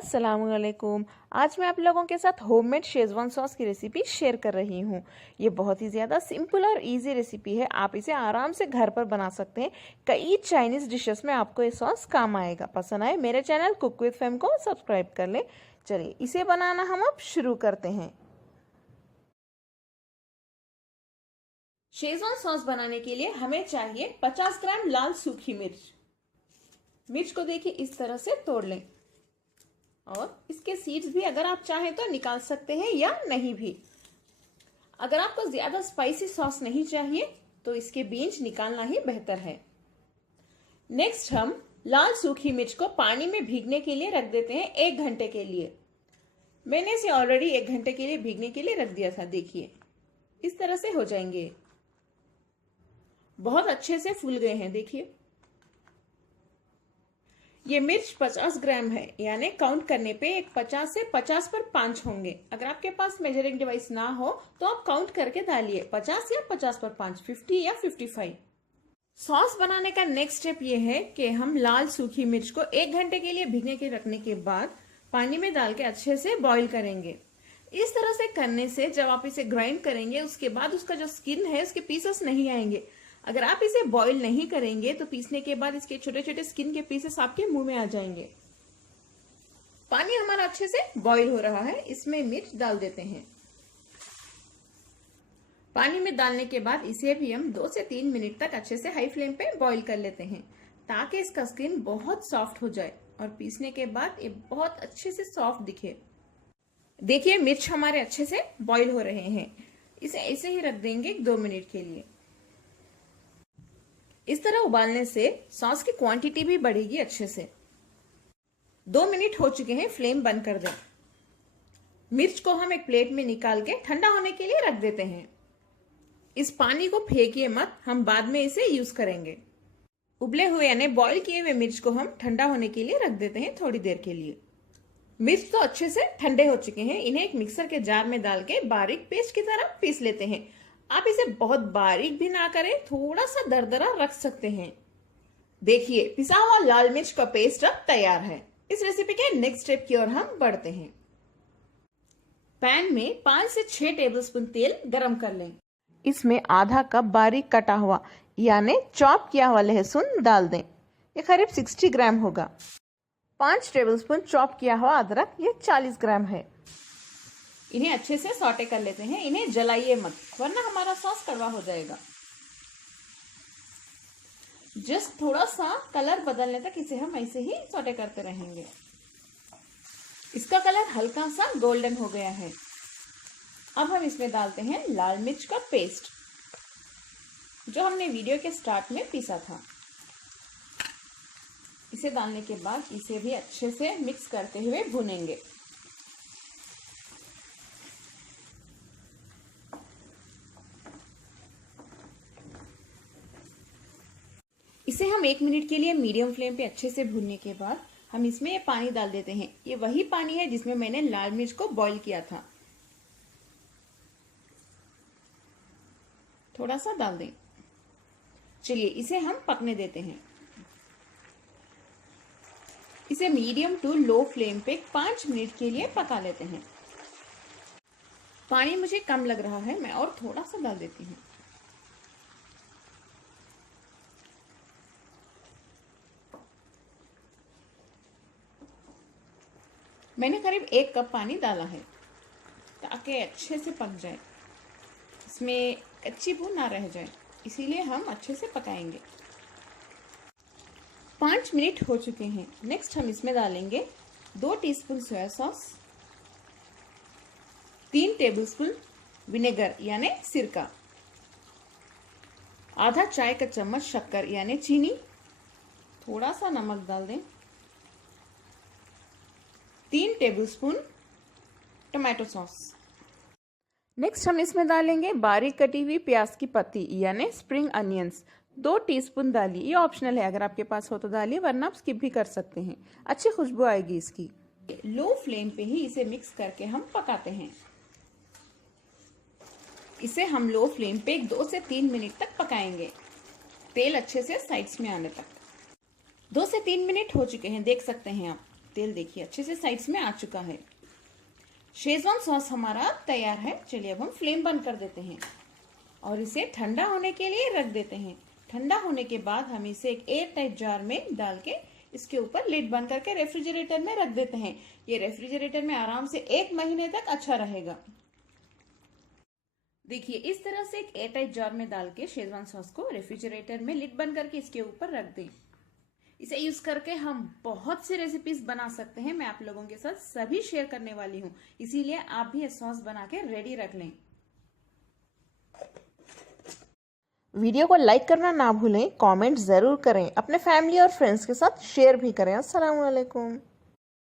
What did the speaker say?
अस्सलामुअलैकुम। आज मैं आप लोगों के साथ होममेड शेजवान सॉस की रेसिपी शेयर कर रही हूँ। ये बहुत ही ज़्यादा सिंपल और इजी रेसिपी है। आप इसे आराम से घर पर बना सकते हैं। कई चाइनीज़ डिशेस में आपको ये सॉस काम आएगा। पसंद आए मेरे चैनल कुक विद फेम को सब्सक्राइब कर लें। चलिए इसे बनाना हम अब शुरू करते हैं। शेजवान सॉस बनाने के लिए हमें चाहिए 50 ग्राम लाल सूखी मिर्च। मिर्च को देखिए इस तरह से तोड़ लें और इसके सीड्स भी अगर आप चाहें तो निकाल सकते हैं या नहीं भी। अगर आपको ज्यादा स्पाइसी सॉस नहीं चाहिए तो इसके बीज निकालना ही बेहतर है। नेक्स्ट हम लाल सूखी मिर्च को पानी में भीगने के लिए रख देते हैं 1 घंटे के लिए। मैंने इसे ऑलरेडी 1 घंटे के लिए भीगने के लिए रख दिया था। देखिए इस तरह से हो जाएंगे। बहुत अच्छे से फूल गए हैं। देखिए ये मिर्च 50 ग्राम है, यानी काउंट करने पे एक 50 से 50 पर 5 होंगे। अगर आपके पास मेजरिंग डिवाइस ना हो तो आप काउंट करके डालिए 50 या 50 पर 5, 50 या 55। सॉस बनाने का नेक्स्ट स्टेप ये है कि हम लाल सूखी मिर्च को 1 घंटे के लिए भिगने के रखने के बाद पानी में डाल के अच्छे से बॉईल करेंगे। इस तरह से करने से जब आप इसे ग्राइंड करेंगे उसके बाद उसका जो स्किन है उसके पीसेस नहीं आएंगे। अगर आप इसे बॉईल नहीं करेंगे तो पीसने के बाद इसके छोटे छोटे स्किन के पीसेस आपके मुंह में आ जाएंगे। पानी हमारा अच्छे से बॉईल हो रहा है, इसमें मिर्च डाल देते हैं। पानी में डालने के बाद इसे भी हम 2 से 3 मिनट तक अच्छे से हाई फ्लेम पे बॉईल कर लेते हैं ताकि इसका स्किन बहुत सॉफ्ट हो जाए और पीसने के बाद ये बहुत अच्छे से सॉफ्ट दिखे। देखिए मिर्च हमारे अच्छे से बॉईल हो रहे हैं। इसे ऐसे ही रख देंगे 2 मिनट के लिए। इस तरह उबालने से सॉस की क्वांटिटी भी बढ़ेगी अच्छे से। 2 मिनट हो चुके हैं, फ्लेम बंद कर दें। मिर्च को हम एक प्लेट में निकाल के ठंडा होने के लिए रख देते हैं। इस पानी को फेंकिए मत, हम बाद में इसे यूज करेंगे। उबले हुए यानी बॉईल किए हुए मिर्च को हम ठंडा होने के लिए रख देते हैं थोड़ी देर के लिए। मिर्च तो अच्छे से ठंडे हो चुके हैं। इन्हें एक मिक्सर के जार में डाल के बारीक पेस्ट की तरह पीस लेते हैं। आप इसे बहुत बारीक भी ना करें, थोड़ा सा दरदरा रख सकते हैं। देखिए पिसा हुआ लाल मिर्च का पेस्ट अब तैयार है। इस रेसिपी के नेक्स्ट स्टेप की ओर हम बढ़ते हैं। पैन में 5 से 6 टेबलस्पून तेल गरम कर लें। इसमें आधा कप बारीक कटा हुआ यानी चॉप किया हुआ लहसुन डाल दें। ये करीब 60 ग्राम होगा। 5 टेबलस्पून चॉप किया हुआ अदरक, ये 40 ग्राम है। इन्हें अच्छे से सॉटे कर लेते हैं। इन्हें जलाइए मत वरना हमारा सॉस कड़वा हो जाएगा। जस्ट थोड़ा सा कलर बदलने तक इसे हम ऐसे ही सॉटे करते रहेंगे। इसका कलर हल्का सा गोल्डन हो गया है। अब हम इसमें डालते हैं लाल मिर्च का पेस्ट जो हमने वीडियो के स्टार्ट में पीसा था। इसे डालने के बाद इसे भी अच्छे से मिक्स करते हुए भूनेंगे। इसे हम 1 मिनट के लिए मीडियम फ्लेम पे अच्छे से भूनने के बाद हम इसमें ये पानी डाल देते हैं। ये वही पानी है जिसमें मैंने लाल मिर्च को बॉईल किया था। थोड़ा सा डाल दें। चलिए इसे हम पकने देते हैं। इसे मीडियम टू लो फ्लेम पे 5 मिनट के लिए पका लेते हैं। पानी मुझे कम लग रहा है, मैं और थोड़ा सा डाल देती हूँ। मैंने करीब 1 कप पानी डाला है ताकि अच्छे से पक जाए, इसमें कच्ची बू ना रह जाए, इसीलिए हम अच्छे से पकाएंगे। 5 मिनट हो चुके हैं। नेक्स्ट हम इसमें डालेंगे 2 teaspoon soya sauce, 3 tablespoon vinegar यानी सिरका, आधा चाय का चम्मच शक्कर यानी चीनी, थोड़ा सा नमक डाल दें, 3 टेबलस्पून टमाटो सॉस। नेक्स्ट हम इसमें डालेंगे बारीक कटी हुई प्याज की पत्ती यानी स्प्रिंग अनियंस, 2 टीस्पून डालिए। ये ऑप्शनल है, अगर आपके पास हो तो डालिए वरना आप स्किप भी कर सकते हैं। अच्छी खुशबू आएगी इसकी। लो फ्लेम पे ही इसे मिक्स करके हम पकाते हैं। इसे हम लो फ्लेम पे 2 से 3 मिनट तक पकाएंगे, तेल अच्छे से साइड्स में आने तक। 2 से 3 मिनट हो चुके हैं, देख सकते हैं आप। तेल देखिए अच्छे से साइड्स में आ चुका है। शेजवान सॉस हमारा तैयार है। चलिए अब हम फ्लेम बंद कर देते हैं और इसे ठंडा होने के लिए रख देते हैं। ठंडा होने के बाद हम इसे एक एयर टाइट जार में डाल के इसके ऊपर लिड बंद करके रेफ्रिजरेटर में रख देते हैं। ये रेफ्रिजरेटर में आराम से 1 महीने तक अच्छा रहेगा। देखिए इस तरह से एक एयर टाइट जार में डाल के शेजवान सॉस को रेफ्रिजरेटर में लिड बंद करके इसके ऊपर रख दें। इसे यूज करके हम बहुत सी रेसिपीज बना सकते हैं। मैं आप लोगों के साथ सभी शेयर करने वाली हूँ, इसीलिए आप भी ये सॉस बना के रेडी रख लें। वीडियो को लाइक करना ना भूलें, कमेंट जरूर करें, अपने फैमिली और फ्रेंड्स के साथ शेयर भी करें। अस्सलाम वालेकुम।